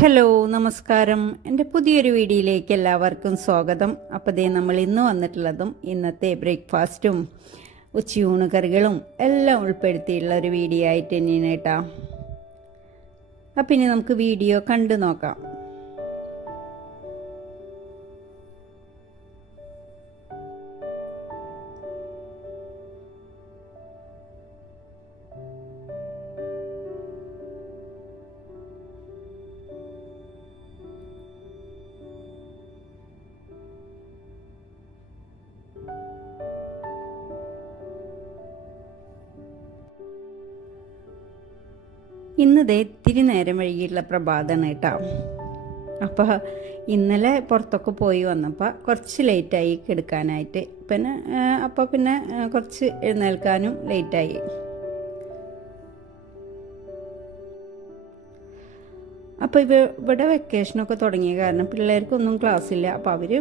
Hello നമസ്കാരം. എന്റെ പുതിയൊരു വീഡിയോയിലേക്ക് എല്ലാവർക്കും സ്വാഗതം. അപ്പോൾ ദേ നമ്മൾ ഇന്ന് വന്നിട്ടുള്ളതും ഇന്നത്തെ ബ്രേക്ക്ഫാസ്റ്റും ഉച്ചയൂണ് കറികളും എല്ലാം ഉൾപ്പെടുത്തിയുള്ള ഒരു വീഡിയോ ആയിട്ട് തന്നെയാണ് കേട്ടോ. അപ്പം ഇനി നമുക്ക് വീഡിയോ കണ്ടു നോക്കാം. ഇന്ന് ഇതേ ഇത്തിരി നേരം വൈകിയുള്ള പ്രഭാതമാണ് കേട്ടോ. അപ്പോൾ ഇന്നലെ പുറത്തൊക്കെ പോയി വന്നപ്പോൾ കുറച്ച് ലേറ്റായി കിടക്കാനായിട്ട്. പിന്നെ അപ്പോൾ പിന്നെ കുറച്ച് എഴുന്നേൽക്കാനും ലേറ്റായി അപ്പോൾ ഇവ ഇവിടെ വെക്കേഷനൊക്കെ തുടങ്ങിയ കാരണം പിള്ളേർക്കൊന്നും ക്ലാസ് ഇല്ല. അപ്പോൾ അവർ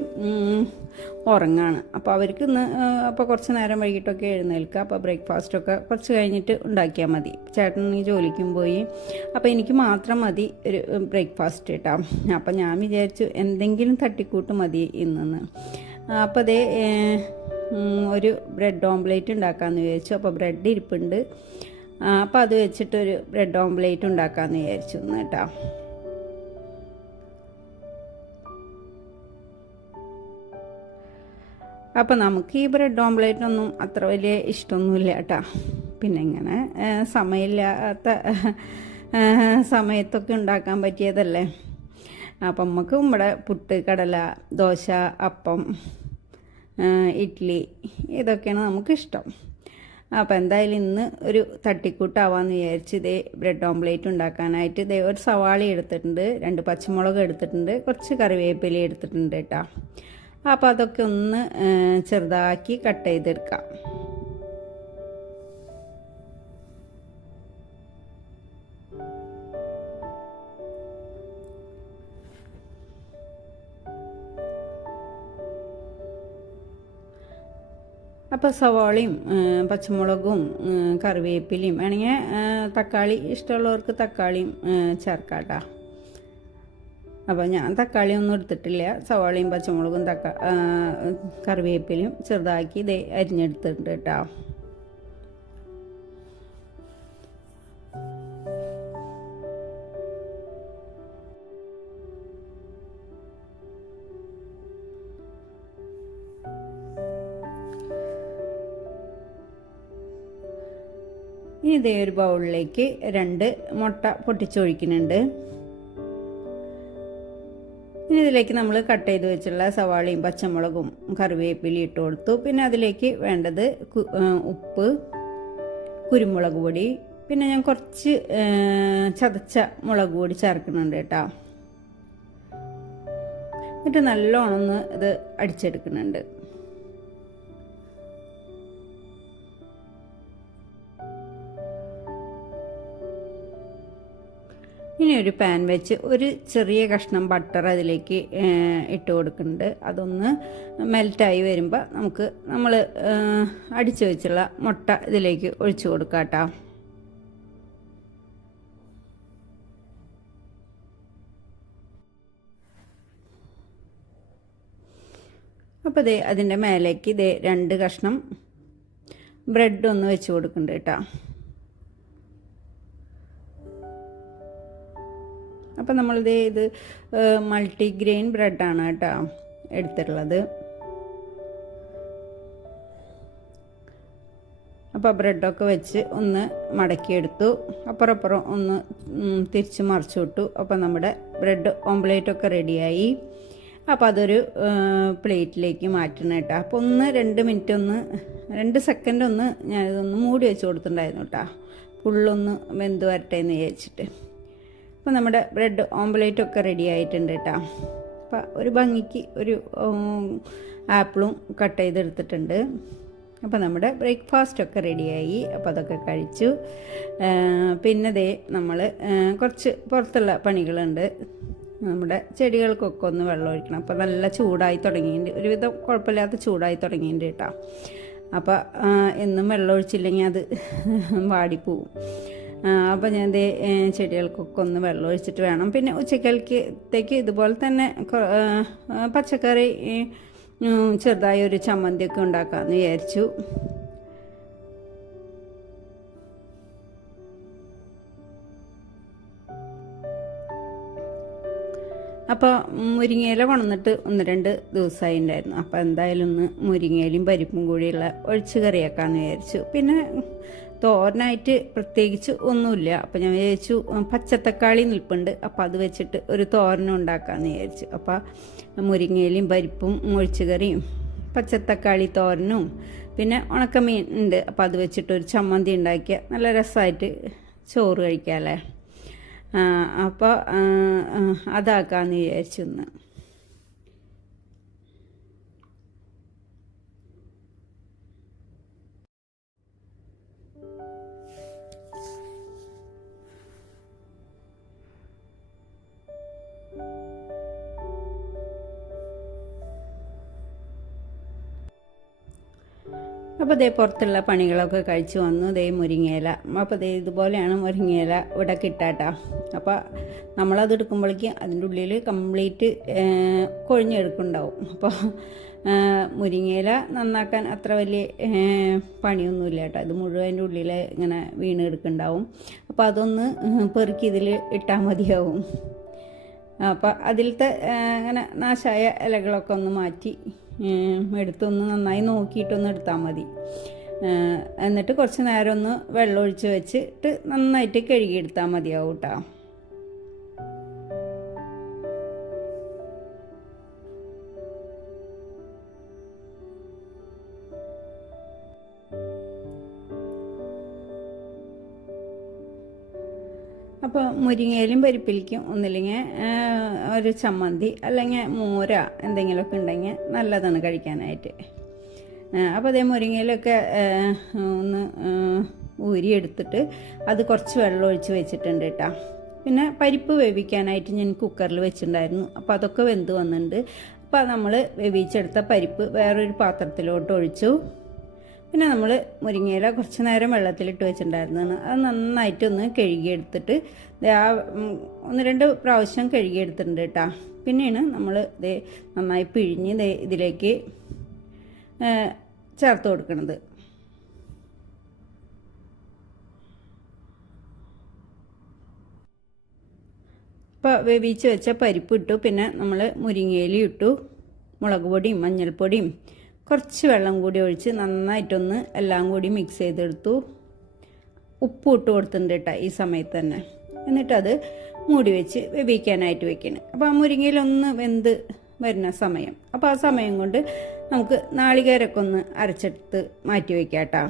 ഉറങ്ങാണ്. അപ്പോൾ അവർക്ക് ഇന്ന് അപ്പോൾ കുറച്ച് നേരം വൈകിട്ടൊക്കെ എഴുന്നേൽക്കുക. അപ്പോൾ ബ്രേക്ക്ഫാസ്റ്റൊക്കെ കുറച്ച് കഴിഞ്ഞിട്ട് ഉണ്ടാക്കിയാൽ മതി. ചേട്ടൻ ഈ ജോലിക്കും പോയി. അപ്പോൾ എനിക്ക് മാത്രം മതി ഒരു ബ്രേക്ക്ഫാസ്റ്റ് കേട്ടോ അപ്പോൾ ഞാൻ വിചാരിച്ചു എന്തെങ്കിലും തട്ടിക്കൂട്ട് മതി ഇന്നെന്ന്. അപ്പോൾ അതേ ഒരു ബ്രെഡ് ഓംപ്ലേറ്റ് ഉണ്ടാക്കാമെന്ന് വിചാരിച്ചു. അപ്പോൾ ബ്രെഡ് ഇരിപ്പുണ്ട്. അപ്പോൾ അത് വെച്ചിട്ടൊരു ബ്രെഡ് ഓംപ്ലേറ്റ് ഉണ്ടാക്കാമെന്ന് വിചാരിച്ചു കേട്ടോ അപ്പോൾ നമുക്ക് ഈ ബ്രെഡ് ഓംപ്ലേറ്റ് ഒന്നും അത്ര വലിയ ഇഷ്ടമൊന്നുമില്ല കേട്ടോ. പിന്നെ ഇങ്ങനെ സമയമില്ലാത്ത സമയത്തൊക്കെ ഉണ്ടാക്കാൻ പറ്റിയതല്ലേ? അപ്പം നമുക്ക് നമ്മുടെ പുട്ട് കടല ദോശ അപ്പം ഇഡ്ഡലി ഇതൊക്കെയാണ് നമുക്കിഷ്ടം അപ്പോൾ എന്തായാലും ഇന്ന് ഒരു തട്ടിക്കൂട്ടാവാന്ന് വിചാരിച്ച് ഇതേ ബ്രെഡ് ഓംപ്ലേറ്റ് ഉണ്ടാക്കാനായിട്ട് ഇതേ ഒരു സവാള എടുത്തിട്ടുണ്ട് രണ്ട് പച്ചമുളക് എടുത്തിട്ടുണ്ട് കുറച്ച് കറിവേപ്പില എടുത്തിട്ടുണ്ട് കേട്ടോ. അപ്പോൾ അതൊക്കെ ഒന്ന് ചെറുതാക്കി കട്ട് ചെയ്തെടുക്കാം. അപ്പോൾ സവാളയും പച്ചമുളകും കറിവേപ്പിലയും വേണമെങ്കിൽ തക്കാളി ഇഷ്ടമുള്ളവർക്ക് തക്കാളിയും ചേർക്കാം കേട്ടോ. അപ്പോൾ ഞാൻ തക്കാളി ഒന്നും എടുത്തിട്ടില്ല. സവാളയും പച്ചമുളകും തക്കാ കറിവേപ്പിലും ചെറുതാക്കി ഇത് അരിഞ്ഞെടുത്തിട്ടുണ്ട് കേട്ടോ. ഇനി ഇതേ ഒരു ബൗളിലേക്ക് രണ്ട് മുട്ട പൊട്ടിച്ചൊഴിക്കുന്നുണ്ട്. ഇനി ഇതിലേക്ക് നമ്മൾ കട്ട് ചെയ്ത് വെച്ചുള്ള സവാളയും പച്ചമുളകും കറിവേപ്പിലയും ഇട്ട് കൊടുത്തു. പിന്നെ അതിലേക്ക് വേണ്ടത് ഉപ്പ് കുരുമുളക് പൊടി. പിന്നെ ഞാൻ കുറച്ച് ചതച്ച മുളക് പൊടി ചേർക്കുന്നുണ്ട് കേട്ടോ. എന്നിട്ട് നല്ലോണം ഒന്ന് ഇത് അടിച്ചെടുക്കുന്നുണ്ട്. ഇനി ഒരു പാൻ വെച്ച് ഒരു ചെറിയ കഷ്ണം ബട്ടർ അതിലേക്ക് ഇട്ട് കൊടുക്കുന്നുണ്ട്. അതൊന്ന് മെൽറ്റായി വരുമ്പോൾ നമുക്ക് നമ്മൾ അടിച്ചു വെച്ചുള്ള മുട്ട ഇതിലേക്ക് ഒഴിച്ചു കൊടുക്കാം കേട്ടോ. അപ്പോൾ ദേ അതിന്റെ മേലേക്ക് ദേ രണ്ട് കഷ്ണം ബ്രെഡ് ഒന്ന് വെച്ച് കൊടുക്കുന്നുണ്ട് കേട്ടോ. അപ്പം നമ്മളിത് ഇത് മൾട്ടി ഗ്രെയിൻ ബ്രെഡാണ് കേട്ടോ എടുത്തിട്ടുള്ളത്. അപ്പോൾ ബ്രെഡൊക്കെ വെച്ച് ഒന്ന് മടക്കിയെടുത്തു. അപ്പുറപ്പുറം ഒന്ന് തിരിച്ച് മറിച്ചു വിട്ടു. അപ്പോൾ നമ്മുടെ ബ്രെഡ് ഓംപ്ലേറ്റൊക്കെ റെഡിയായി അപ്പോൾ അതൊരു പ്ലേറ്റിലേക്ക് മാറ്റണം കേട്ടോ. അപ്പോൾ ഒന്ന് രണ്ട് മിനിറ്റ് ഒന്ന് രണ്ട് സെക്കൻഡ് ഒന്ന് ഞാനിതൊന്ന് മൂടി വെച്ച് കൊടുത്തിട്ടുണ്ടായിരുന്നു കേട്ടോ. ഫുള്ളൊന്ന് വെന്ത് വരട്ടെ എന്ന് വിചാരിച്ചിട്ട്. അപ്പോൾ നമ്മുടെ ബ്രെഡ് ഓംബ്ലേറ്റും ഒക്കെ റെഡി ആയിട്ടുണ്ട് കേട്ടോ അപ്പോൾ ഒരു ഭംഗിക്ക് ഒരു ആപ്പിളും കട്ട് ചെയ്തെടുത്തിട്ടുണ്ട്. അപ്പോൾ നമ്മുടെ ബ്രേക്ക്ഫാസ്റ്റ് ഒക്കെ റെഡിയായി അപ്പോൾ അതൊക്കെ കഴിച്ചു. പിന്നെ ദേ നമ്മൾ കുറച്ച് പുറത്തുള്ള പണികളുണ്ട്. നമ്മുടെ ചെടികൾക്കൊക്കെ ഒന്ന് വെള്ളം ഒഴിക്കണം. അപ്പോൾ നല്ല ചൂടായി തുടങ്ങിയിട്ടുണ്ട്. ഒരുവിധം കുഴപ്പമില്ലാത്ത ചൂടായി തുടങ്ങിയിട്ടുണ്ട് കേട്ടോ അപ്പോൾ എന്നും വെള്ളം ഒഴിച്ചില്ലെങ്കിൽ അത് വാടിപ്പോവും. അപ്പോൾ ഞാൻ ഏ, ചെടികൾക്കൊക്കെ ഒന്ന് വെള്ളം ഒഴിച്ചിട്ട് വേണം. പിന്നെ ഉച്ചക്കലത്തേക്ക് ഇതുപോലെ തന്നെ പച്ചക്കറി ചെറുതായി ഒരു ചമ്മന്തിയൊക്കെ ഉണ്ടാക്കാമെന്ന് വിചാരിച്ചു. അപ്പോൾ മുരിങ്ങയില കൊണ്ടുവന്നിട്ട് ഒന്ന് രണ്ട് ദിവസമായി ഉണ്ടായിരുന്നു. അപ്പോൾ എന്തായാലും ഒന്ന് മുരിങ്ങയിലും പരിപ്പും കൂടിയുള്ള ഒഴിച്ച് കറിയാക്കാമെന്ന് വിചാരിച്ചു. പിന്നെ തോരനായിട്ട് പ്രത്യേകിച്ച് ഒന്നുമില്ല. അപ്പോൾ ഞാൻ വിചാരിച്ചു പച്ചത്തക്കാളി നിൽപ്പുണ്ട്. അപ്പോൾ അത് വെച്ചിട്ട് ഒരു തോരനും ഉണ്ടാക്കാമെന്ന് വിചാരിച്ചു. അപ്പോൾ മുരിങ്ങയിലും പരിപ്പും മുഴിച്ചുകറിയും കറിയും പച്ചത്തക്കാളി തോരനും പിന്നെ ഉണക്കമീൻ ഉണ്ട്. അപ്പോൾ അത് വെച്ചിട്ട് ഒരു ചമ്മന്തി ഉണ്ടാക്കിയ നല്ല രസമായിട്ട് ചോറ് കഴിക്കാമല്ലേ അപ്പോൾ അതാക്കാമെന്ന് വിചാരിച്ചു ഇന്ന്. അപ്പോൾ ദേ പുറത്തുള്ള പണികളൊക്കെ കഴിച്ചു വന്നു. ദേ മുരിങ്ങയില. അപ്പോൾ ദേ ഇതുപോലെയാണ് മുരിങ്ങയില ഇവിടെ കിട്ടാട്ടോ. അപ്പോൾ നമ്മളത് എടുക്കുമ്പോഴേക്കും അതിന്റെ ഉള്ളിൽ കംപ്ലീറ്റ് കൊഴിഞ്ഞെടുക്കുന്നുണ്ടാവും. അപ്പോൾ മുരിങ്ങയില നന്നാക്കാൻ അത്ര വലിയ പണിയൊന്നുമില്ല കേട്ടോ. ഇത് മുഴുവൻ അതിന്റെ ഉള്ളിൽ ഇങ്ങനെ വീണ് എടുക്കുന്നുണ്ടാവും അപ്പോൾ അതൊന്ന് പെറുക്കി ഇതിൽ ഇട്ടാൽ മതിയാവും. അപ്പോൾ അതിലത്തെ അങ്ങനെ നാശമായ ഇലകളൊക്കെ ഒന്ന് മാറ്റി എടുത്തൊന്ന് നന്നായി നോക്കിയിട്ടൊന്ന് എടുത്താൽ മതി. എന്നിട്ട് കുറച്ച് നേരം ഒന്ന് വെള്ളം ഒഴിച്ച് വെച്ചിട്ട് നന്നായിട്ട് കഴുകിയെടുത്താൽ മതിയാവും കേട്ടോ അപ്പോൾ മുരിങ്ങയിലും പരിപ്പിലിക്കും. ഒന്നില്ലെങ്കിൽ ഒരു ചമ്മന്തി അല്ലെങ്കിൽ മോര എന്തെങ്കിലുമൊക്കെ ഉണ്ടെങ്കിൽ നല്ലതാണ് കഴിക്കാനായിട്ട്. അപ്പോൾ അതേ മുരിങ്ങയിലൊക്കെ ഒന്ന് ഊരി ഊരിയെടുത്തിട്ട് അത് കുറച്ച് വെള്ളം ഒഴിച്ച് വെച്ചിട്ടുണ്ട് കേട്ടോ പിന്നെ പരിപ്പ് വേവിക്കാനായിട്ട് ഞാൻ കുക്കറിൽ വെച്ചിട്ടുണ്ടായിരുന്നു. അപ്പോൾ അതൊക്കെ വെന്ത് വന്നിട്ടുണ്ട്. അപ്പോൾ നമ്മൾ വേവിച്ചെടുത്ത പരിപ്പ് വേറൊരു പാത്രത്തിലോട്ട് ഒഴിച്ചു. പിന്നെ നമ്മൾ മുരിങ്ങയില കുറച്ച് നേരം വെള്ളത്തിലിട്ട് വെച്ചിട്ടുണ്ടായിരുന്നതാണ്. അത് നന്നായിട്ടൊന്ന് കഴുകിയെടുത്തിട്ട് ആ ഒന്ന് രണ്ട് പ്രാവശ്യം കഴുകിയെടുത്തിട്ടുണ്ട് കേട്ടോ. പിന്നെയാണ് നമ്മൾ ഇത് നന്നായി പിഴിഞ്ഞ് ഇതിലേക്ക് ചേർത്ത് കൊടുക്കുന്നത് ഇപ്പോൾ വേവിച്ച് വെച്ച പരിപ്പ് ഇട്ടു പിന്നെ നമ്മൾ മുരിങ്ങയില ഇട്ടു മുളക് പൊടിയും മഞ്ഞൾപ്പൊടിയും കുറച്ച് വെള്ളം കൂടി ഒഴിച്ച് നന്നായിട്ടൊന്ന് എല്ലാം കൂടി മിക്സ് ചെയ്തെടുത്തു. ഉപ്പ് ഇട്ട് കൊടുത്തിട്ടുണ്ട് കേട്ടോ ഈ സമയത്ത് തന്നെ. എന്നിട്ടത് മൂടി വെച്ച് വേവിക്കാനായിട്ട് വെക്കണം. അപ്പോൾ ആ മുരിങ്ങയിലൊന്ന് വെന്ത് വരുന്ന സമയം. അപ്പോൾ ആ സമയം കൊണ്ട് നമുക്ക് നാളികേരൊക്കെ ഒന്ന് അരച്ചെടുത്ത് മാറ്റി വയ്ക്കാം കേട്ടോ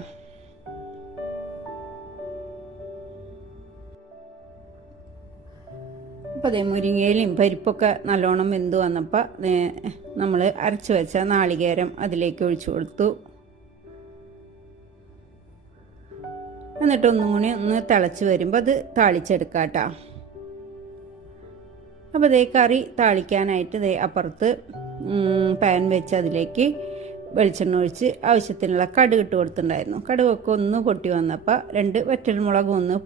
അപ്പോൾ അതേ മുരിങ്ങയിലും പരിപ്പൊക്കെ നല്ലോണം വെന്ത് വന്നപ്പോൾ നമ്മൾ അരച്ച് വെച്ച നാളികേരം അതിലേക്ക് ഒഴിച്ചു കൊടുത്തു. എന്നിട്ട് ഒന്നും കൂടി ഒന്ന് തിളച്ച് വരുമ്പോൾ അത് താളിച്ചെടുക്കാം കേട്ടോ അപ്പോൾ ദേ കറി താളിക്കാനായിട്ട് ദേ അപ്പുറത്ത് പാൻ വെച്ച് അതിലേക്ക് വെളിച്ചെണ്ണ ഒഴിച്ച് ആവശ്യത്തിനുള്ള കടുക് ഇട്ട് കൊടുത്തിട്ടുണ്ടായിരുന്നു. കടുകൊക്കെ ഒന്ന് പൊട്ടി വന്നപ്പോൾ രണ്ട് വറ്റൽമുളകും ഒന്ന്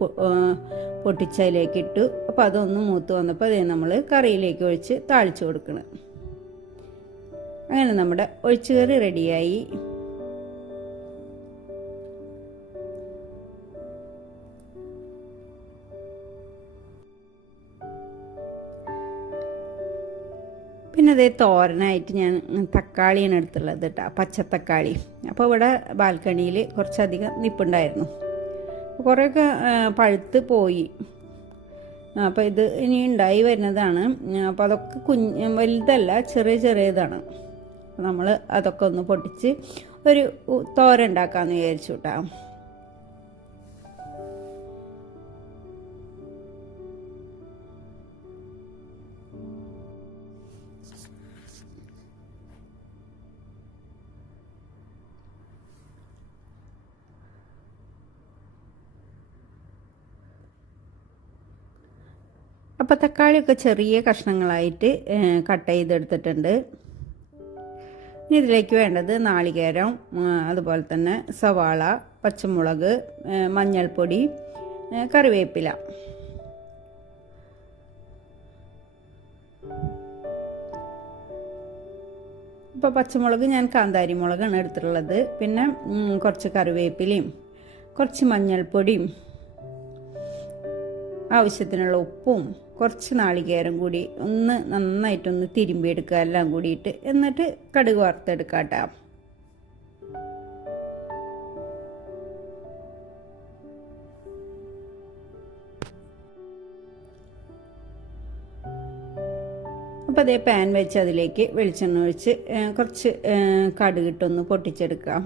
പൊ- ആ, പൊട്ടിച്ച് അതിലേക്ക് ഇട്ടു അപ്പോൾ അതൊന്ന് മൂത്ത് വന്നപ്പോൾ അതേ നമ്മൾ കറിയിലേക്ക് ഒഴിച്ച് താളിച്ചു കൊടുക്കണം. അങ്ങനെ നമ്മുടെ ഒഴിച്ചു കറി റെഡിയായി. പിന്നെ അതേ തോരനായിട്ട് ഞാൻ തക്കാളിയാണ് എടുത്തുള്ളത് കേട്ടോ പച്ചത്തക്കാളി. അപ്പോൾ ഇവിടെ ബാൽക്കണിയിൽ കുറച്ചധികം നിപ്പുണ്ടായിരുന്നു. കുറേയൊക്കെ പഴുത്ത് പോയി. അപ്പോൾ ഇത് ഇനി ഉണ്ടായി വരുന്നതാണ്. അപ്പോൾ അതൊക്കെ കുഞ്ഞ് വലുതല്ല ചെറിയ ചെറിയതാണ്. നമ്മൾ അതൊക്കെ ഒന്ന് പൊട്ടിച്ച് ഒരു തോര ഉണ്ടാക്കാമെന്ന് വിചാരിച്ചു കേട്ടോ അപ്പോൾ തക്കാളിയൊക്കെ ചെറിയ കഷ്ണങ്ങളായിട്ട് കട്ട് ചെയ്തെടുത്തിട്ടുണ്ട്. ഇനി ഇതിലേക്ക് വേണ്ടത് നാളികേരം അതുപോലെ തന്നെ സവാള പച്ചമുളക് മഞ്ഞൾപ്പൊടി കറിവേപ്പില. ഇപ്പോൾ പച്ചമുളക് ഞാൻ കാന്താരി മുളകാണ് എടുത്തിട്ടുള്ളത്. പിന്നെ കുറച്ച് കറിവേപ്പിലയും കുറച്ച് മഞ്ഞൾപ്പൊടിയും ആവശ്യത്തിനുള്ള ഉപ്പും കുറച്ച് നാളികേരം കൂടി ഒന്ന് നന്നായിട്ടൊന്ന് തിരുമ്പിയെടുക്കുക എല്ലാം കൂടിയിട്ട് എന്നിട്ട് കടുക് വറുത്തെടുക്കാം കേട്ടോ അപ്പോൾ അതേ പാൻ വെച്ച് അതിലേക്ക് വെളിച്ചെണ്ണ ഒഴിച്ച് കുറച്ച് കടുകിട്ടൊന്ന് പൊട്ടിച്ചെടുക്കാം.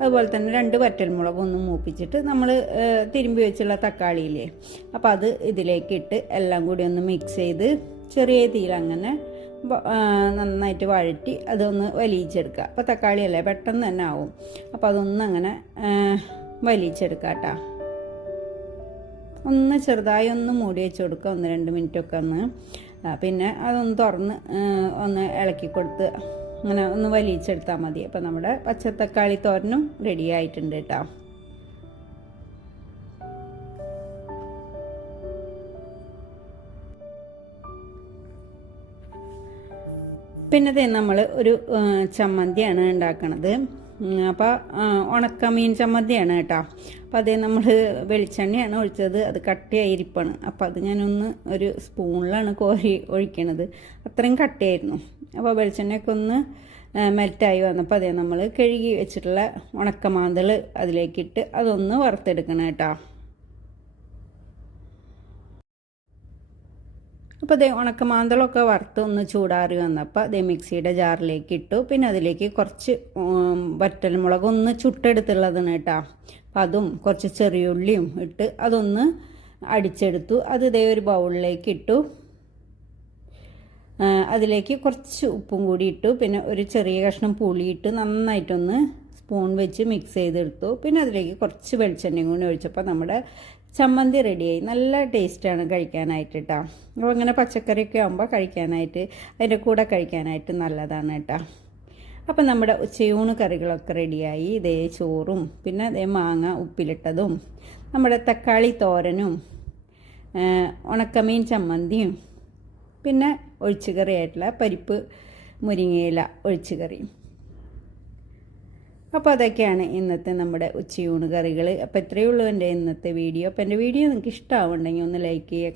അതുപോലെ തന്നെ രണ്ട് വറ്റൽമുളക് ഒന്ന് മൂപ്പിച്ചിട്ട് നമ്മൾ തിരുമ്പി വെച്ചുള്ള തക്കാളിയില്ലേ അപ്പോൾ അത് ഇതിലേക്ക് ഇട്ട് എല്ലാം കൂടി ഒന്ന് മിക്സ് ചെയ്ത് ചെറിയ തീയിൽ അങ്ങനെ നന്നായിട്ട് വഴറ്റി അതൊന്ന് വലിയിച്ചെടുക്കുക. അപ്പോൾ തക്കാളിയല്ലേ പെട്ടെന്ന് തന്നെ ആവും. അപ്പോൾ അതൊന്ന് അങ്ങനെ വലിയിച്ചെടുക്കുക വലിയിച്ചെടുക്കാം കേട്ടോ ഒന്ന് ചെറുതായി ഒന്ന് മൂടി വെച്ച് കൊടുക്കുക. ഒന്ന് രണ്ട് മിനിറ്റൊക്കെ ഒന്ന് പിന്നെ അതൊന്ന് തുറന്ന് ഒന്ന് ഇളക്കി കൊടുത്ത് അങ്ങനെ ഒന്ന് വലിയിച്ചെടുത്താൽ മതി. അപ്പോൾ നമ്മുടെ പച്ചത്തക്കാളി തോരനും റെഡി ആയിട്ടുണ്ട് കേട്ടോ പിന്നെ ദേ നമ്മൾ ഒരു ചമ്മന്തിയാണ് ഉണ്ടാക്കണത്. അപ്പോൾ ഉണക്കമീൻ ചമ്മന്തിയാണ് കേട്ടോ അപ്പോൾ അതേ നമ്മൾ വെളിച്ചെണ്ണയാണ് ഒഴിച്ചത്. അത് കട്ടിയായിരിപ്പാണ്. അപ്പോൾ അത് ഞാനൊന്ന് ഒരു സ്പൂണിലാണ് കോരി ഒഴിക്കണത്. അത്രയും കട്ടിയായിരുന്നു. അപ്പോൾ വെളിച്ചെണ്ണയൊക്കെ ഒന്ന് മെൽറ്റായി വന്നപ്പോൾ അതേ നമ്മൾ കഴുകി വെച്ചിട്ടുള്ള ഉണക്കമാന്തൾ അതിലേക്കിട്ട് അതൊന്ന് വറുത്തെടുക്കണം കേട്ടോ. അപ്പോൾ അതേ ഉണക്കമാന്തളൊക്കെ വറുത്ത് ഒന്ന് ചൂടാറി വന്നപ്പോൾ അതേ മിക്സിയുടെ ജാറിലേക്ക് ഇട്ടു. പിന്നെ അതിലേക്ക് കുറച്ച് വറ്റൽമുളക് ഒന്ന് ചുട്ടെടുത്തുള്ളതാണ് കേട്ടോ. അപ്പം അതും കുറച്ച് ചെറിയുള്ളിയും ഇട്ട് അതൊന്ന് അടിച്ചെടുത്തു. അത് ഇതേ ഒരു ബൗളിലേക്ക് ഇട്ടു. അതിലേക്ക് കുറച്ച് ഉപ്പും കൂടി ഇട്ടു. പിന്നെ ഒരു ചെറിയ കഷ്ണം പുളിയിട്ട് നന്നായിട്ടൊന്ന് സ്പൂൺ വെച്ച് മിക്സ് ചെയ്തെടുത്തു. പിന്നെ അതിലേക്ക് കുറച്ച് വെളിച്ചെണ്ണയും കൂടി ഒഴിച്ചപ്പോൾ നമ്മുടെ ചമ്മന്തി റെഡിയായി നല്ല ടേസ്റ്റാണ് കഴിക്കാനായിട്ട് കേട്ടോ അപ്പോൾ അങ്ങനെ പച്ചക്കറിയൊക്കെ ആകുമ്പോൾ കഴിക്കാനായിട്ട് അതിന്റെ കൂടെ കഴിക്കാനായിട്ട് നല്ലതാണ് കേട്ടോ അപ്പം നമ്മുടെ ഉച്ചയൂണ് കറികളൊക്കെ റെഡിയായി ഇതേ ചോറും പിന്നെ അതേ മാങ്ങ ഉപ്പിലിട്ടതും നമ്മുടെ തക്കാളി തോരനും ഉണക്കമീൻ ചമ്മന്തിയും പിന്നെ ഒഴിച്ചുകറിയായിട്ടുള്ള പരിപ്പ് മുരിങ്ങയില ഒഴിച്ചുകറിയും അപ്പോൾ അതൊക്കെയാണ് ഇന്നത്തെ നമ്മുടെ ഉച്ചയൂണ് കറികൾ അപ്പോൾ ഇത്രയേ ഉള്ളൂ എന്റെ ഇന്നത്തെ വീഡിയോ. അപ്പോൾ എന്റെ വീഡിയോ നിങ്ങൾക്ക് ഇഷ്ടമാവുണ്ടെങ്കിൽ ഒന്ന് ലൈക്ക് ചെയ്യുക